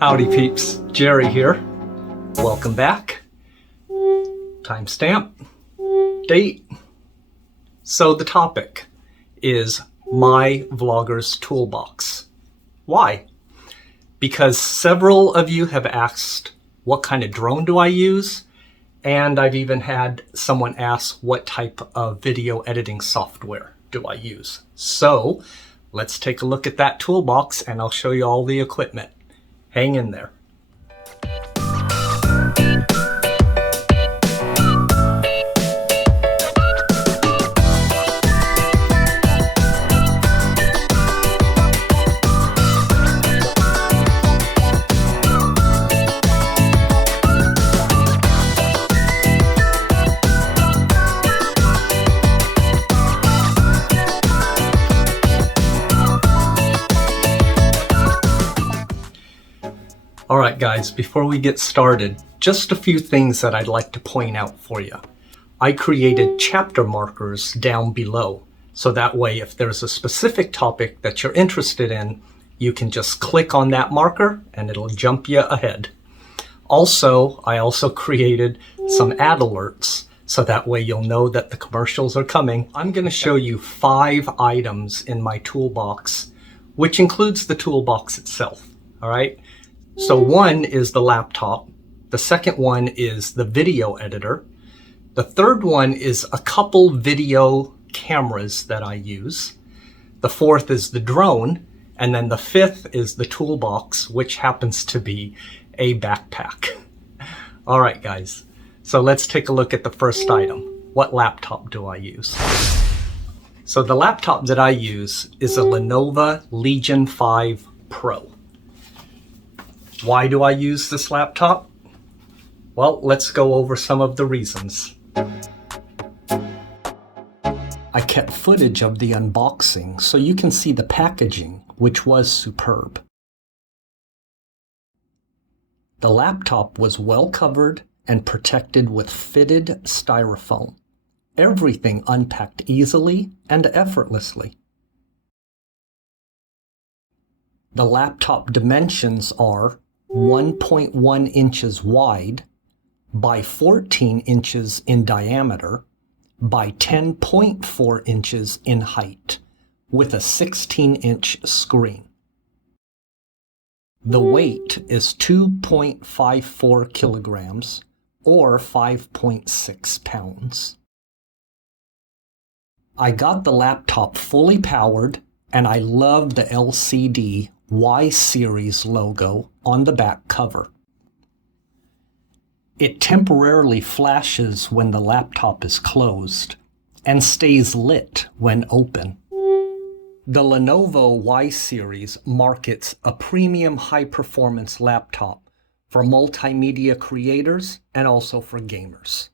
Howdy peeps, Gerry here. Welcome back. Timestamp, date. So the topic is my vlogger's toolbox. Why? Because several of you have asked what kind of drone do I use, and I've even had someone ask what type of video editing software do I use. So let's take a look at that toolbox and I'll show you all the equipment. Hang in there. Alright guys, before we get started, just a few things that I'd like to point out for you. I created chapter markers down below, so that way if there's a specific topic that you're interested in, you can just click on that marker and it'll jump you ahead. Also, I also created some ad alerts, so that way you'll know that the commercials are coming. I'm going to show you 5 items in my toolbox, which includes the toolbox itself. Alright? So one is the laptop, the second one is the video editor, the third one is a couple video cameras that I use, the fourth is the drone, and then the fifth is the toolbox, which happens to be a backpack. Alright guys, so let's take a look at the first item. What laptop do I use? So the laptop that I use is a Lenovo Legion 5 Pro. Why do I use this laptop? Well, let's go over some of the reasons. I kept footage of the unboxing so you can see the packaging, which was superb. The laptop was well covered and protected with fitted styrofoam. Everything unpacked easily and effortlessly. The laptop dimensions are 1.1 inches wide by 14 inches in diameter by 10.4 inches in height with a 16-inch screen. The weight is 2.54 kilograms or 5.6 pounds. I got the laptop fully powered and I love the LCD Y series logo on the back cover. It temporarily flashes when the laptop is closed and stays lit when open. The Lenovo Y series markets a premium high-performance laptop for multimedia creators and also for gamers.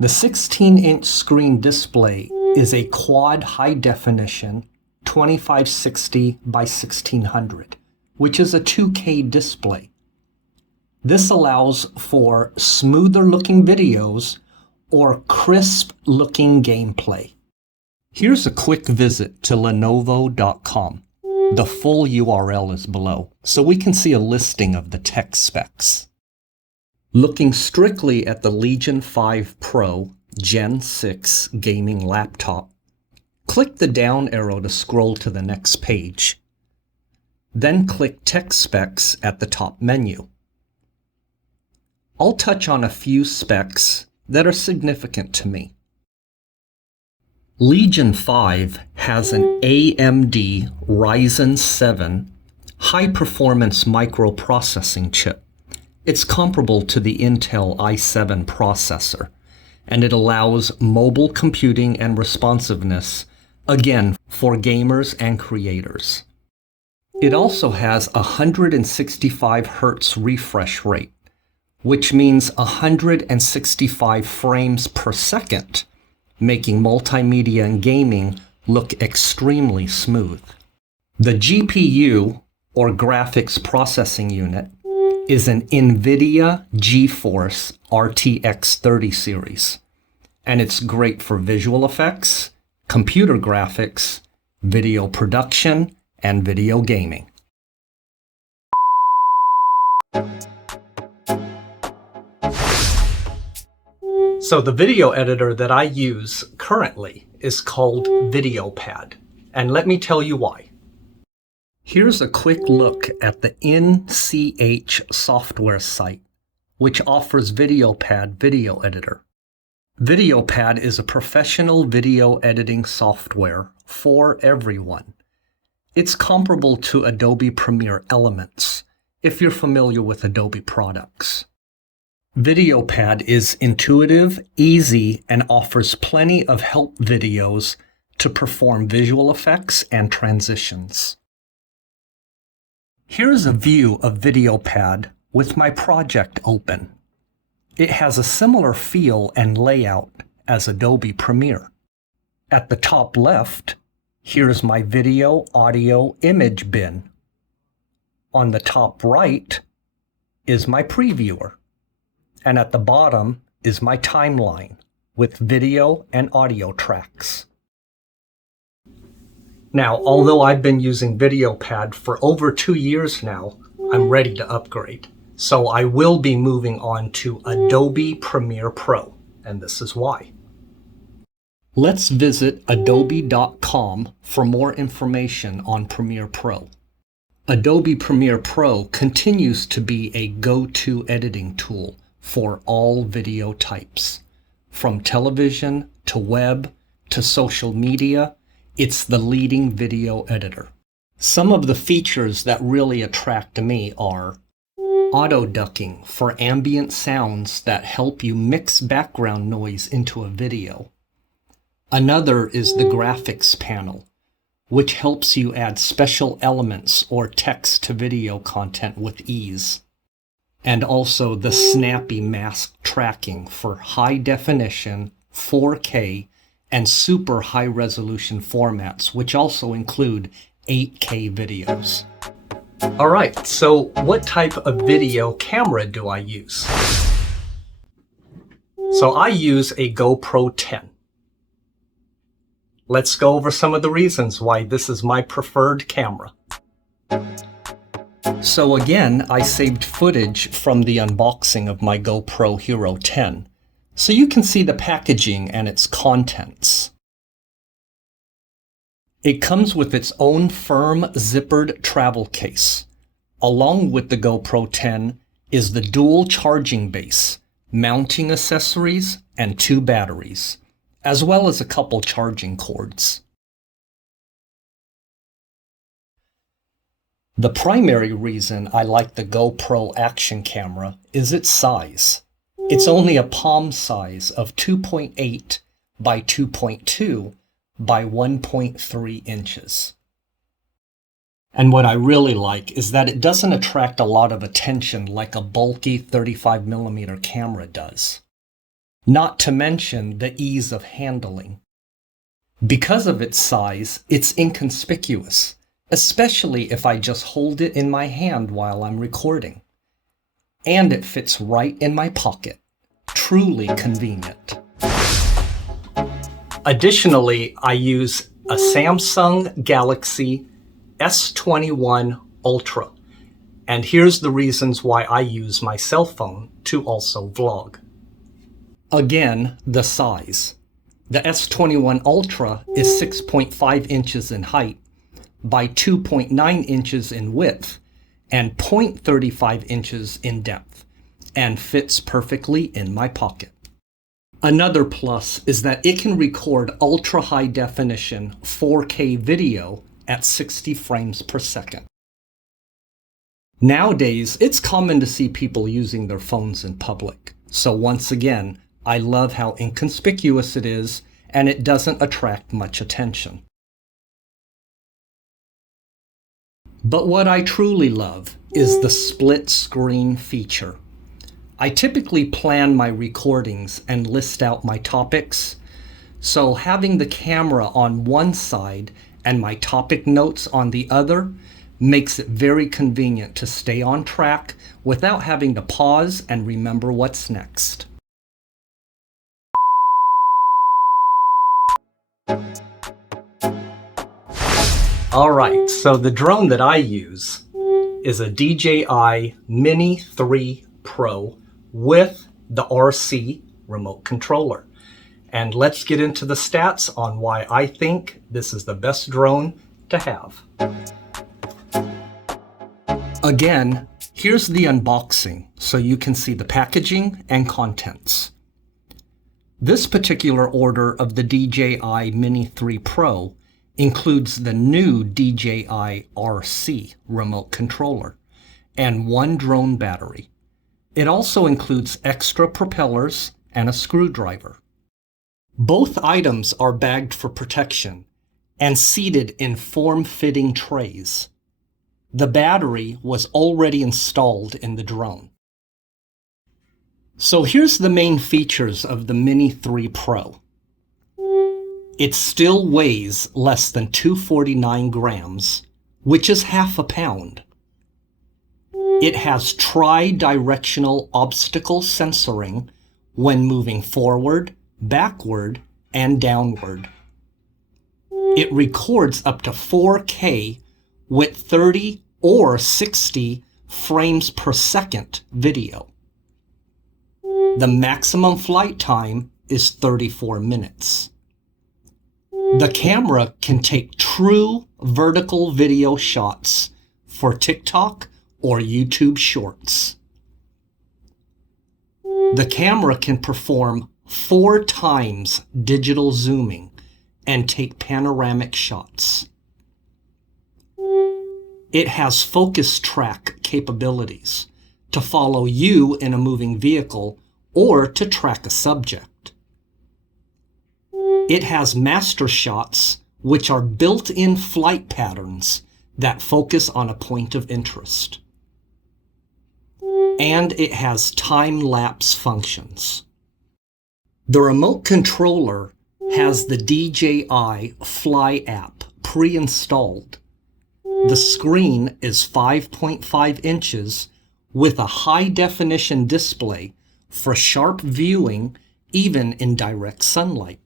The 16-inch screen display is a quad high-definition 2560 by 1600, which is a 2K display. This allows for smoother looking videos or crisp looking gameplay. Here's a quick visit to lenovo.com. The full URL is below, so we can see a listing of the tech specs. Looking strictly at the Legion 5 Pro Gen 6 gaming laptop, click the down arrow to scroll to the next page. Then click Tech Specs at the top menu. I'll touch on a few specs that are significant to me. Legion 5 has an AMD Ryzen 7 high-performance microprocessing chip. It's comparable to the Intel i7 processor, and it allows mobile computing and responsiveness, again, for gamers and creators. It also has a 165 Hz refresh rate, which means 165 frames per second, making multimedia and gaming look extremely smooth. The GPU, or Graphics Processing Unit, is an NVIDIA GeForce RTX 30 series, and it's great for visual effects, computer graphics, video production, and video gaming. So the video editor that I use currently is called VideoPad, and let me tell you why. Here's a quick look at the NCH software site, which offers VideoPad Video Editor. VideoPad is a professional video editing software for everyone. It's comparable to Adobe Premiere Elements, if you're familiar with Adobe products. VideoPad is intuitive, easy, and offers plenty of help videos to perform visual effects and transitions. Here's a view of VideoPad with my project open. It has a similar feel and layout as Adobe Premiere. At the top left, here's my video, audio, image bin. On the top right is my previewer. And at the bottom is my timeline with video and audio tracks. Now, although I've been using VideoPad for over 2 years now, I'm ready to upgrade. So I will be moving on to Adobe Premiere Pro, and this is why. Let's visit adobe.com for more information on Premiere Pro. Adobe Premiere Pro continues to be a go-to editing tool for all video types. From television to web to social media, it's the leading video editor. Some of the features that really attract me are auto ducking for ambient sounds that help you mix background noise into a video. Another is the graphics panel, which helps you add special elements or text to video content with ease. And also the snappy mask tracking for high definition, 4K, and super high resolution formats, which also include 8K videos. All right, so what type of video camera do I use? So I use a GoPro 10. Let's go over some of the reasons why this is my preferred camera. So again, I saved footage from the unboxing of my GoPro Hero 10, so you can see the packaging and its contents. It comes with its own firm zippered travel case. Along with the GoPro 10 is the dual charging base, mounting accessories, and 2 batteries, as well as a couple charging cords. The primary reason I like the GoPro action camera is its size. It's only a palm size of 2.8 by 2.2 by 1.3 inches. And what I really like is that it doesn't attract a lot of attention like a bulky 35mm camera does. Not to mention the ease of handling. Because of its size, it's inconspicuous, especially if I just hold it in my hand while I'm recording. And it fits right in my pocket. Truly convenient. Additionally, I use a Samsung Galaxy S21 Ultra. And here's the reasons why I use my cell phone to also vlog. Again, the size. The S21 Ultra is 6.5 inches in height by 2.9 inches in width and 0.35 inches in depth, and fits perfectly in my pocket. Another plus is that it can record ultra high definition 4K video at 60 frames per second. Nowadays, it's common to see people using their phones in public. So once again, I love how inconspicuous it is, and it doesn't attract much attention. But what I truly love is the split screen feature. I typically plan my recordings and list out my topics, so having the camera on one side and my topic notes on the other makes it very convenient to stay on track without having to pause and remember what's next. All right, so the drone that I use is a DJI Mini 3 Pro with the RC remote controller. And let's get into the stats on why I think this is the best drone to have. Again, here's the unboxing so you can see the packaging and contents. This particular order of the DJI Mini 3 Pro includes the new DJI RC remote controller and one drone battery. It also includes extra propellers and a screwdriver. Both items are bagged for protection and seated in form-fitting trays. The battery was already installed in the drone. So here's the main features of the Mini 3 Pro. It still weighs less than 249 grams, which is half a pound. It has tri-directional obstacle sensoring when moving forward, backward, and downward. It records up to 4K with 30 or 60 frames per second video. The maximum flight time is 34 minutes. The camera can take true vertical video shots for TikTok or YouTube Shorts. The camera can perform 4 times digital zooming and take panoramic shots. It has focus track capabilities to follow you in a moving vehicle or to track a subject. It has master shots, which are built-in flight patterns that focus on a point of interest. And it has time-lapse functions. The remote controller has the DJI Fly app pre-installed. The screen is 5.5 inches with a high-definition display for sharp viewing even in direct sunlight.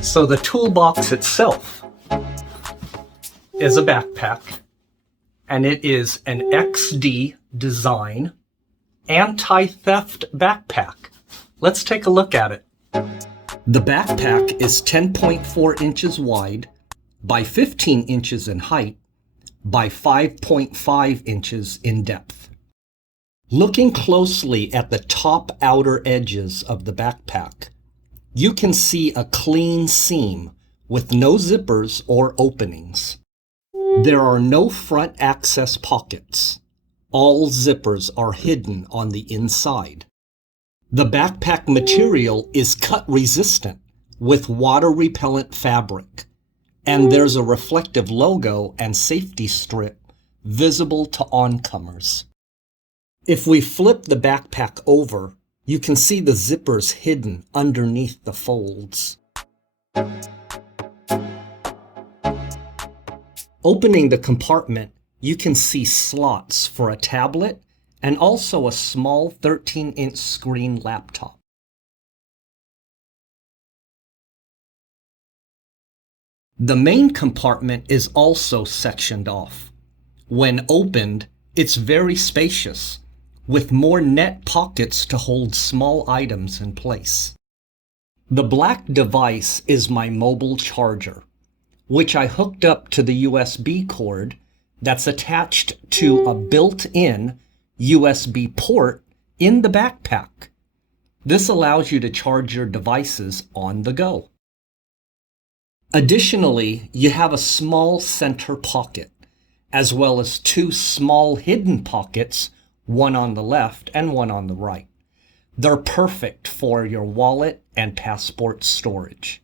So the toolbox itself is a backpack, and it is an XD design anti-theft backpack. Let's take a look at it. The backpack is 10.4 inches wide by 15 inches in height by 5.5 inches in depth. Looking closely at the top outer edges of the backpack, you can see a clean seam with no zippers or openings. There are no front access pockets. All zippers are hidden on the inside. The backpack material is cut resistant with water repellent fabric, and there's a reflective logo and safety strip visible to oncomers. If we flip the backpack over, you can see the zippers hidden underneath the folds. Opening the compartment, you can see slots for a tablet and also a small 13-inch screen laptop. The main compartment is also sectioned off. When opened, it's very spacious, with more net pockets to hold small items in place. The black device is my mobile charger, which I hooked up to the USB cord that's attached to a built-in USB port in the backpack. This allows you to charge your devices on the go. Additionally, you have a small center pocket, as well as 2 small hidden pockets, one on the left and one on the right. They're perfect for your wallet and passport storage.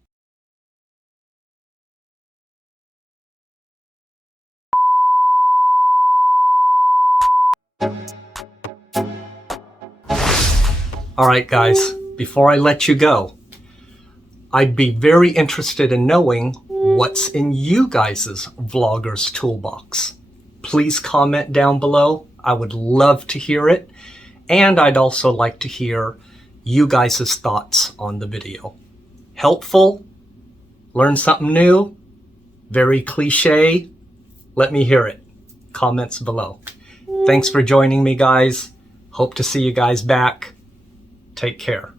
All right, guys, before I let you go, I'd be very interested in knowing what's in you guys' vlogger's toolbox. Please comment down below. I would love to hear it. And I'd also like to hear you guys' thoughts on the video. Helpful? Learn something new? Very cliche? Let me hear it. Comments below. Thanks for joining me, guys. Hope to see you guys back. Take care.